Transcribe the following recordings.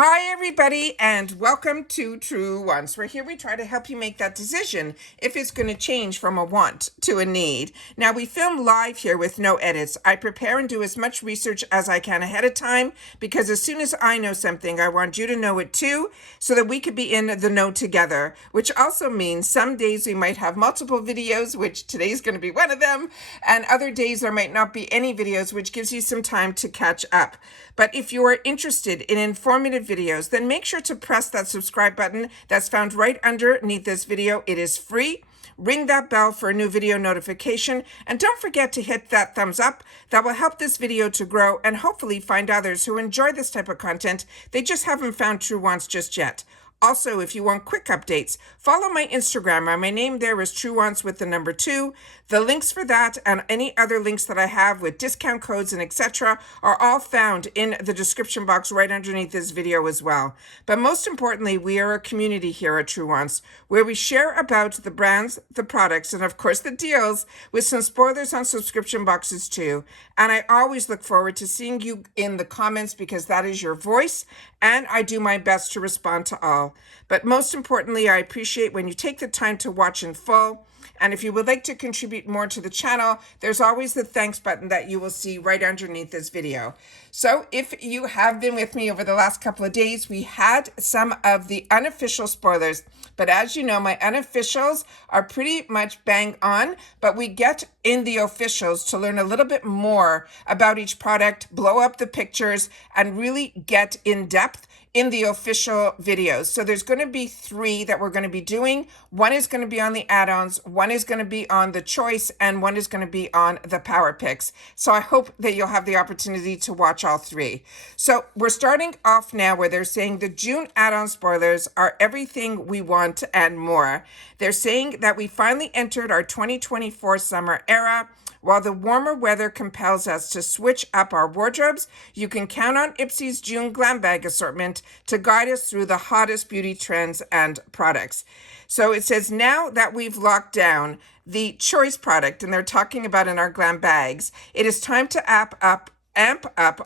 Hi, everybody, and welcome to Truewants, where here we try to help you make that decision if it's going to change from a want to a need. Now, we film live here with no edits. I prepare and do as much research as I can ahead of time because as soon as I know something, I want you to know it too, so that we could be in the know together, which also means some days we might have multiple videos, which today's going to be one of them, and other days there might not be any videos, which gives you some time to catch up. But if you are interested in informative videos, then make sure to press that subscribe button that's found right underneath this video. It is free. Ring that bell for a new video notification, and don't forget to hit that thumbs up. That will help this video to grow and hopefully find others who enjoy this type of content. They just haven't found Truewants just yet. Also, if you want quick updates, follow my Instagram. My name there is Truewants with the number 2. The links for that and any other links that I have with discount codes and etc. are all found in the description box right underneath this video as well. But most importantly, we are a community here at Truewants where we share about the brands, the products, and of course the deals with some spoilers on subscription boxes too. And I always look forward to seeing you in the comments because that is your voice, and I do my best to respond to all. But most importantly, I appreciate when you take the time to watch in full. And if you would like to contribute more to the channel, there's always the thanks button that you will see right underneath this video. So if you have been with me over the last couple of days, we had some of the unofficial spoilers. But as you know, my unofficials are pretty much bang on, but we get in the officials to learn a little bit more about each product, blow up the pictures, and really get in depth in the official videos. So there's going to be 3 that we're going to be doing. One is going to be on the add-ons, one is going to be on the choice, and one is going to be on the power picks. So I hope that you'll have the opportunity to watch all 3. So we're starting off now where they're saying the June add-on spoilers are everything we want and more. They're saying that we finally entered our 2024 summer era. While the warmer weather compels us to switch up our wardrobes, you can count on IPSY's June glam bag assortment to guide us through the hottest beauty trends and products. So it says now that we've locked down the choice product, and they're talking about in our glam bags, it is time to amp up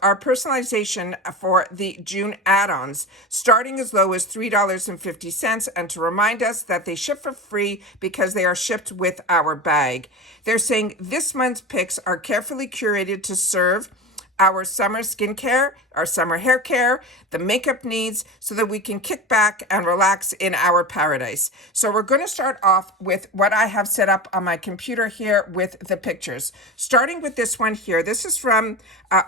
our personalization for the June add-ons, starting as low as $3.50, and to remind us that they ship for free because they are shipped with our bag. They're saying this month's picks are carefully curated to serve our summer skincare, our summer hair care, the makeup needs, so that we can kick back and relax in our paradise. So we're going to start off with what I have set up on my computer here with the pictures. Starting with this one here. This is from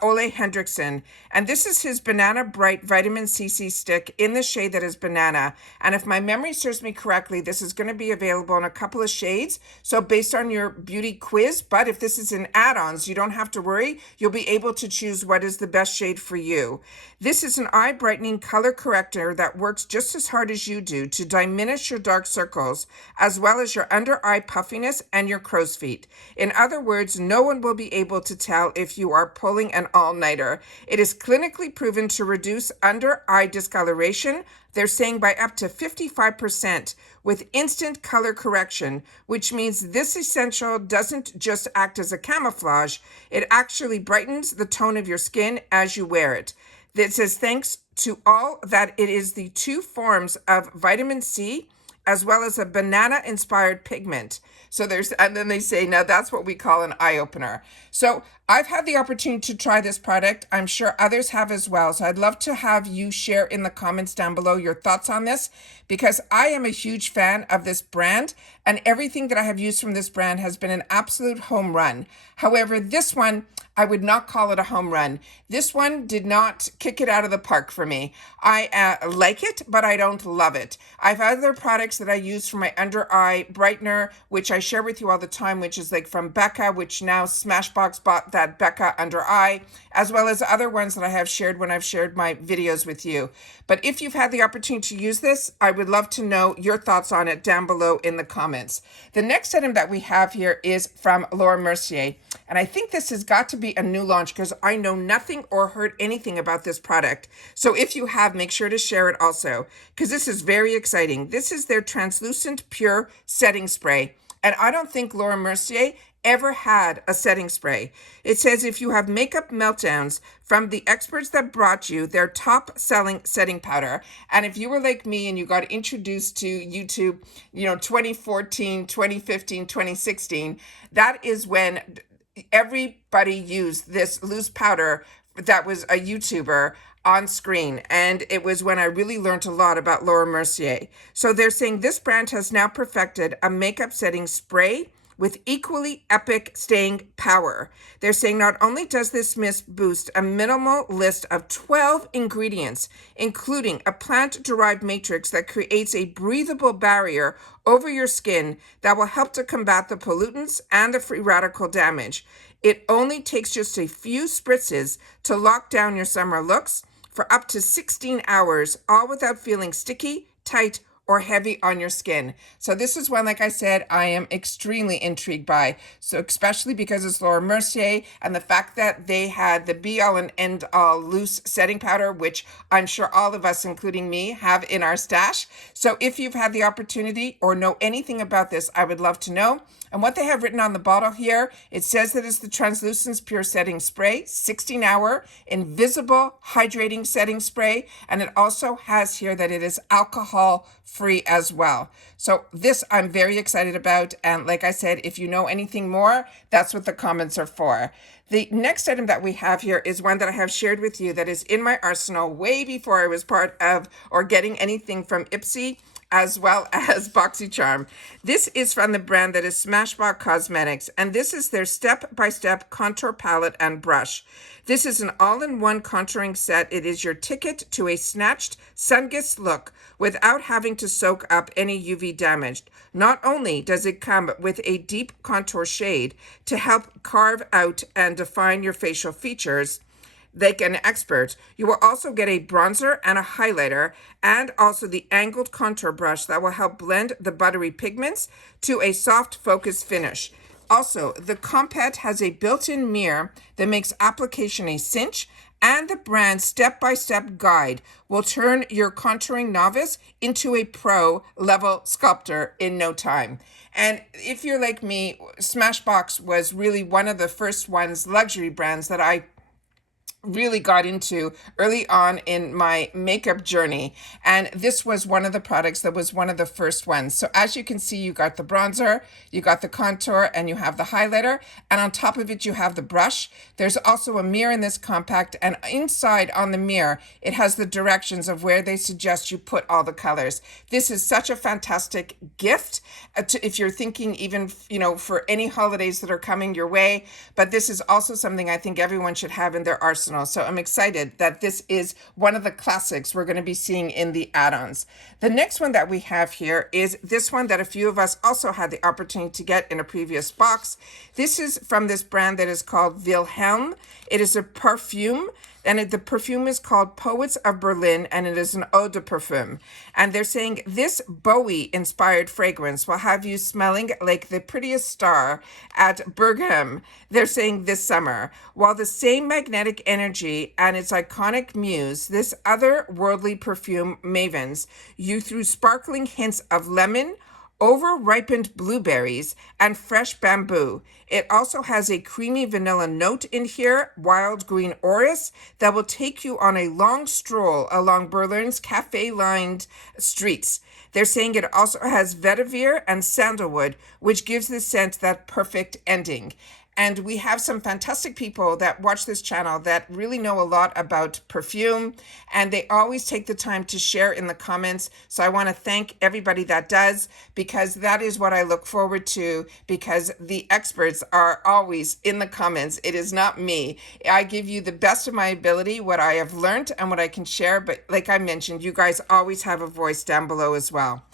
Ole Henriksen, and this is his Banana Bright Vitamin CC stick in the shade that is banana. And if my memory serves me correctly, this is going to be available in a couple of shades. So based on your beauty quiz, but if this is in add-ons, you don't have to worry. You'll be able to choose what is the best shade for you. This is an eye brightening color corrector that works just as hard as you do to diminish your dark circles, as well as your under eye puffiness and your crow's feet. In other words, no one will be able to tell if you are pulling an all-nighter. It is clinically proven to reduce under eye discoloration, they're saying by up to 55%, with instant color correction, which means this essential doesn't just act as a camouflage, it actually brightens the tone of your skin as you wear it. It says thanks to all that it is the 2 forms of vitamin C as well as a banana-inspired pigment. So and then they say, now that's what we call an eye-opener. So I've had the opportunity to try this product. I'm sure others have as well. So I'd love to have you share in the comments down below your thoughts on this, because I am a huge fan of this brand, and everything that I have used from this brand has been an absolute home run. However, this one, I would not call it a home run. This one did not kick it out of the park for me. I like it, but I don't love it. I've other products that I use for my under eye brightener, which I share with you all the time, which is like from Becca, which now Smashbox bought that Becca under eye, as well as other ones that I have shared when I've shared my videos with you. But if you've had the opportunity to use this, I would love to know your thoughts on it down below in the comments. The next item that we have here is from Mercier. And I think this has got to be a new launch because I know nothing or heard anything about this product. So if you have, make sure to share it also, because this is very exciting. This is their translucent pure setting spray. And I don't think Mercier ever had a setting spray. It says if you have makeup meltdowns, from the experts that brought you their top selling setting powder. And if you were like me and you got introduced to YouTube, 2014, 2015, 2016, that is when everybody used this loose powder that was a YouTuber on screen. And it was when I really learned a lot about Laura Mercier. So they're saying this brand has now perfected a makeup setting spray with equally epic staying power. They're saying not only does this mist boost a minimal list of 12 ingredients, including a plant-derived matrix that creates a breathable barrier over your skin that will help to combat the pollutants and the free radical damage. It only takes just a few spritzes to lock down your summer looks for up to 16 hours, all without feeling sticky, tight, or heavy on your skin. So this is one, like I said, I am extremely intrigued by. So especially because it's Laura Mercier and the fact that they had the be all and end all loose setting powder, which I'm sure all of us, including me, have in our stash. So if you've had the opportunity or know anything about this, I would love to know. And what they have written on the bottle here, it says that it's the Translucence Pure Setting Spray, 16-hour invisible hydrating setting spray. And it also has here that it is alcohol free as well. So this I'm very excited about. And like I said, if you know anything more, that's what the comments are for. The next item that we have here is one that I have shared with you that is in my arsenal way before I was part of or getting anything from IPSY as well as Boxycharm. This is from the brand that is Smashbox Cosmetics, and this is their step-by-step contour palette and brush. This is an all-in-one contouring set. It is your ticket to a snatched, sun-kissed look without having to soak up any UV damage. Not only does it come with a deep contour shade to help carve out and define your facial features, like an expert, you will also get a bronzer and a highlighter and also the angled contour brush that will help blend the buttery pigments to a soft focus finish. Also, the Compet has a built-in mirror that makes application a cinch, and the brand's step-by-step guide will turn your contouring novice into a pro-level sculptor in no time. And if you're like me, Smashbox was really one of the first ones, luxury brands, that I really got into early on in my makeup journey. And this was one of the products that was one of the first ones. So as you can see, you got the bronzer, you got the contour, and you have the highlighter. And on top of it, you have the brush. There's also a mirror in this compact. And inside on the mirror, it has the directions of where they suggest you put all the colors. This is such a fantastic gift if you're thinking even, for any holidays that are coming your way. But this is also something I think everyone should have in their arsenal. So I'm excited that this is one of the classics we're going to be seeing in the add-ons. The next one that we have here is this one that a few of us also had the opportunity to get in a previous box. This is from this brand that is called Vilhelm. It is a perfume. And the perfume is called Poets of Berlin, and it is an eau de parfum. And they're saying this Bowie-inspired fragrance will have you smelling like the prettiest star at Berghem, they're saying this summer. While the same magnetic energy and its iconic muse, this otherworldly perfume mavens you through sparkling hints of lemon, over-ripened blueberries, and fresh bamboo. It also has a creamy vanilla note in here, wild green orris, that will take you on a long stroll along Berlin's cafe-lined streets. They're saying it also has vetiver and sandalwood, which gives the scent that perfect ending. And we have some fantastic people that watch this channel that really know a lot about perfume, and they always take the time to share in the comments. So I want to thank everybody that does, because that is what I look forward to, because the experts are always in the comments. It is not me. I give you the best of my ability, what I have learned and what I can share. But like I mentioned, you guys always have a voice down below as well.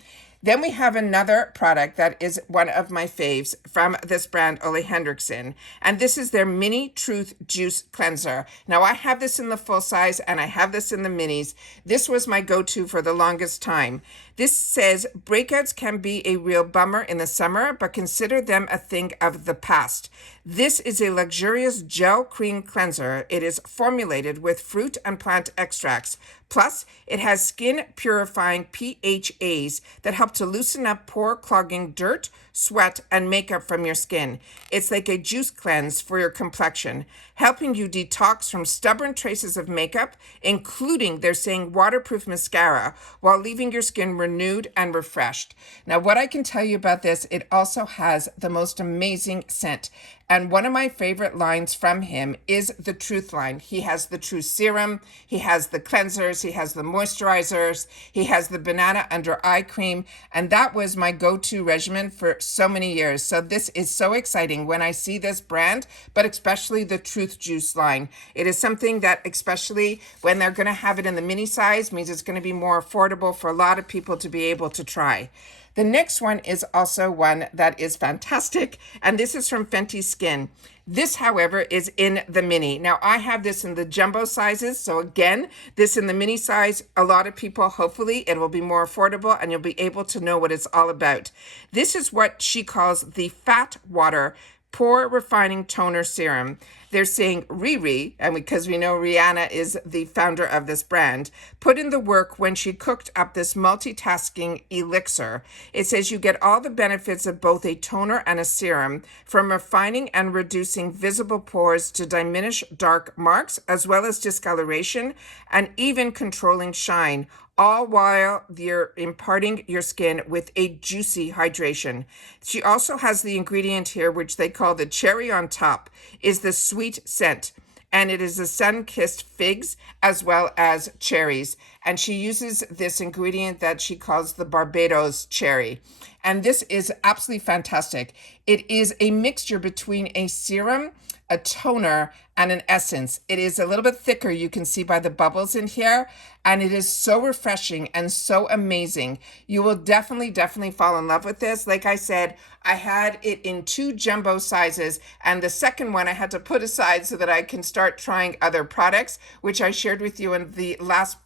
Then we have another product that is one of my faves from this brand, Ole Henriksen. And this is their Mini Truth Juice Cleanser. Now, I have this in the full size and I have this in the minis. This was my go-to for the longest time. This says, breakouts can be a real bummer in the summer, but consider them a thing of the past. This is a luxurious gel cream cleanser. It is formulated with fruit and plant extracts, Plus, it has skin purifying PHAs that help to loosen up pore clogging dirt, sweat, and makeup from your skin. It's like a juice cleanse for your complexion, helping you detox from stubborn traces of makeup, including, they're saying, waterproof mascara, while leaving your skin renewed and refreshed. Now, what I can tell you about this, it also has the most amazing scent. And one of my favorite lines from him is the Truth line. He has the Truth Serum, he has the cleansers, he has the moisturizers, he has the banana under eye cream, and that was my go-to regimen for so many years. So this is so exciting when I see this brand, but especially the Truth Juice line. It is something that, especially when they're going to have it in the mini size, means it's going to be more affordable for a lot of people to be able to try. The next one is also one that is fantastic, and this is from Fenty Skin. This, however, is in the mini. Now, I have this in the jumbo sizes, so again, this in the mini size, a lot of people, hopefully, it will be more affordable, and you'll be able to know what it's all about. This is what she calls the Fat Water Pore Refining Toner Serum. They're saying Riri, and because we know Rihanna is the founder of this brand, put in the work when she cooked up this multitasking elixir. It says you get all the benefits of both a toner and a serum, from refining and reducing visible pores to diminish dark marks, as well as discoloration, and even controlling shine, all while you're imparting your skin with a juicy hydration. She also has the ingredient here, which they call the cherry on top, is the sweet scent. And it is the sun-kissed figs as well as cherries. And she uses this ingredient that she calls the Barbados cherry. And this is absolutely fantastic. It is a mixture between a serum, a toner, and an essence. It is a little bit thicker, you can see by the bubbles in here, and it is so refreshing and so amazing. You will definitely fall in love with this. Like I said, I had it in 2 jumbo sizes, and the second one I had to put aside so that I can start trying other products, which I shared with you in the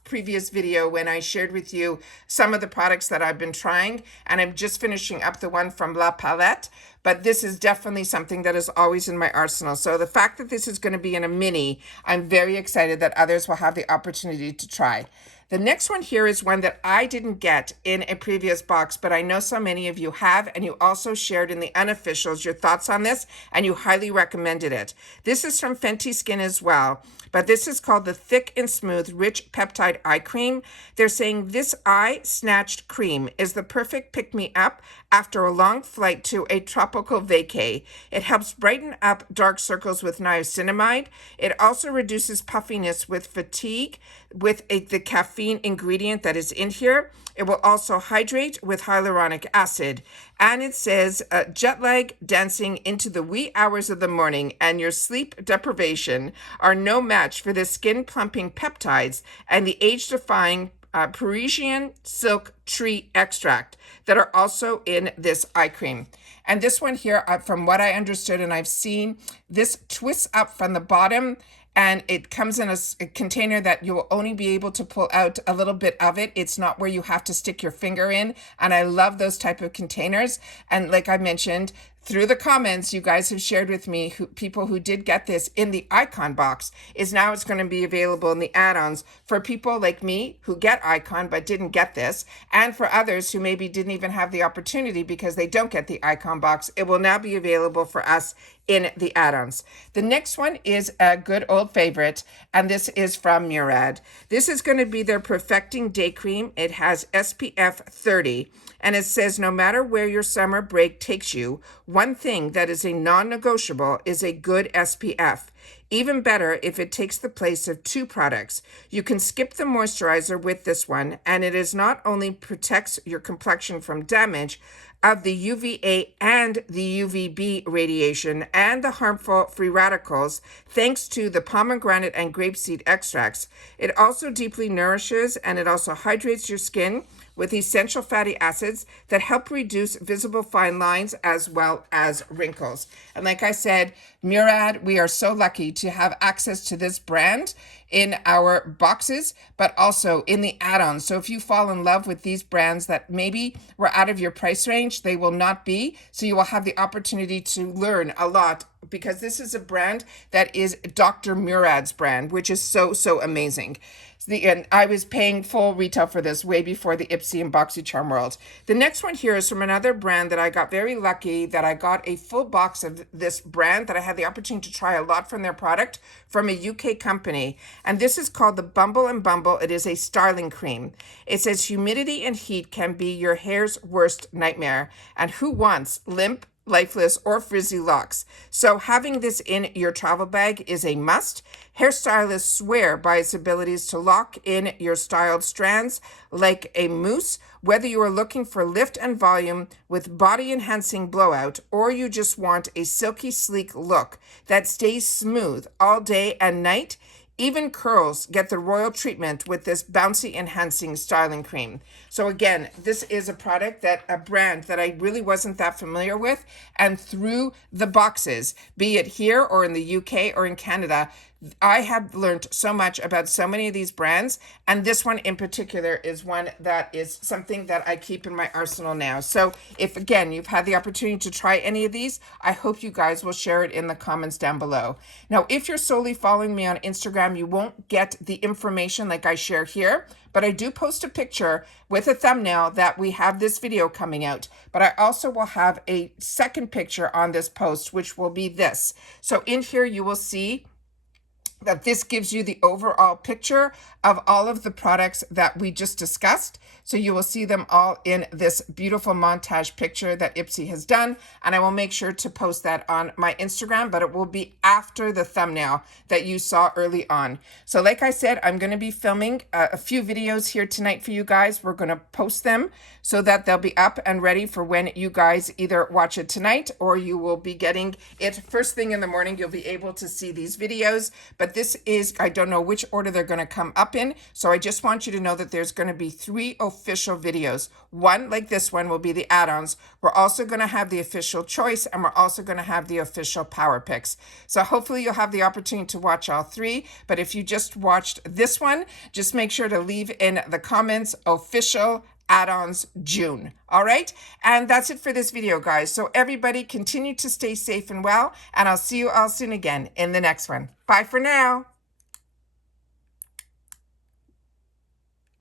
previous video when I shared with you some of the products that I've been trying, and I'm just finishing up the one from La Palette. But this is definitely something that is always in my arsenal. So the fact that this is going to be in a mini, I'm very excited that others will have the opportunity to try. The next one here is one that I didn't get in a previous box, but I know so many of you have, and you also shared in the unofficials your thoughts on this, and you highly recommended it. This is from Fenty Skin as well, but this is called the Thick and Smooth Rich Peptide Eye Cream. They're saying this eye snatched cream is the perfect pick-me-up after a long flight to a tropical vacay. It helps brighten up dark circles with niacinamide. It also reduces puffiness with fatigue with the caffeine ingredient that is in here. It will also hydrate with hyaluronic acid. And it says jet lag, dancing into the wee hours of the morning, and your sleep deprivation are no match for the skin plumping peptides and the age-defying Parisian silk tree extract that are also in this eye cream. And this one here, from what I understood and I've seen, this twists up from the bottom, and it comes in a container that you will only be able to pull out a little bit of it. It's not where you have to stick your finger in. And I love those type of containers. And like I mentioned, through the comments, you guys have shared with me people who did get this in the icon box is now it's going to be available in the add-ons for people like me who get icon but didn't get this, and for others who maybe didn't even have the opportunity because they don't get the icon box. It will now be available for us in the add-ons. The next one is a good old favorite, and this is from Murad. This is going to be their Perfecting Day Cream. It has SPF 30. And it says, no matter where your summer break takes you, one thing that is a non-negotiable is a good SPF. Even better if it takes the place of 2 products. You can skip the moisturizer with this one, and it is not only protects your complexion from damage of the UVA and the UVB radiation and the harmful free radicals, thanks to the pomegranate and grapeseed extracts. It also deeply nourishes, and it also hydrates your skin with essential fatty acids that help reduce visible fine lines as well as wrinkles. And like I said, Murad, we are so lucky to have access to this brand in our boxes, but also in the add-ons. So if you fall in love with these brands that maybe were out of your price range, they will not be. So you will have the opportunity to learn a lot, because this is a brand that is Dr. Murad's brand, which is so amazing. And I was paying full retail for this way before the IPSY and Boxycharm world. The next one here is from another brand that I got very lucky that I got a full box of this brand that I had the opportunity to try a lot from their product from a UK company. And this is called the Bumble and Bumble. It is a styling cream. It says humidity and heat can be your hair's worst nightmare. And who wants limp, lifeless, or frizzy locks? So having this in your travel bag is a must. Hairstylists swear by its abilities to lock in your styled strands like a mousse, whether you are looking for lift and volume with body-enhancing blowout, or you just want a silky sleek look that stays smooth all day and night. Even curls get the royal treatment with this bouncy enhancing styling cream. So again, this is a brand that I really wasn't that familiar with. And through the boxes, be it here or in the UK or in Canada, I have learned so much about so many of these brands, and this one in particular is one that is something that I keep in my arsenal now. So if, again, you've had the opportunity to try any of these, I hope you guys will share it in the comments down below. Now, if you're solely following me on Instagram, you won't get the information like I share here, but I do post a picture with a thumbnail that we have this video coming out. But I also will have a second picture on this post, which will be this. So in here, you will see that this gives you the overall picture of all of the products that we just discussed. So you will see them all in this beautiful montage picture that IPSY has done. And I will make sure to post that on my Instagram, but it will be after the thumbnail that you saw early on. So like I said, I'm going to be filming a few videos here tonight for you guys. We're going to post them so that they'll be up and ready for when you guys either watch it tonight or you will be getting it first thing in the morning. You'll be able to see these videos, but this is, I don't know which order they're going to come up in. So I just want you to know that there's going to be 3 official videos. One, like this one, will be the add-ons. We're also going to have the official choice, and we're also going to have the official power picks. So hopefully you'll have the opportunity to watch all 3. But if you just watched this one, just make sure to leave in the comments official add-ons June. All right. And that's it for this video, guys. So everybody continue to stay safe and well, and I'll see you all soon again in the next one. Bye for now.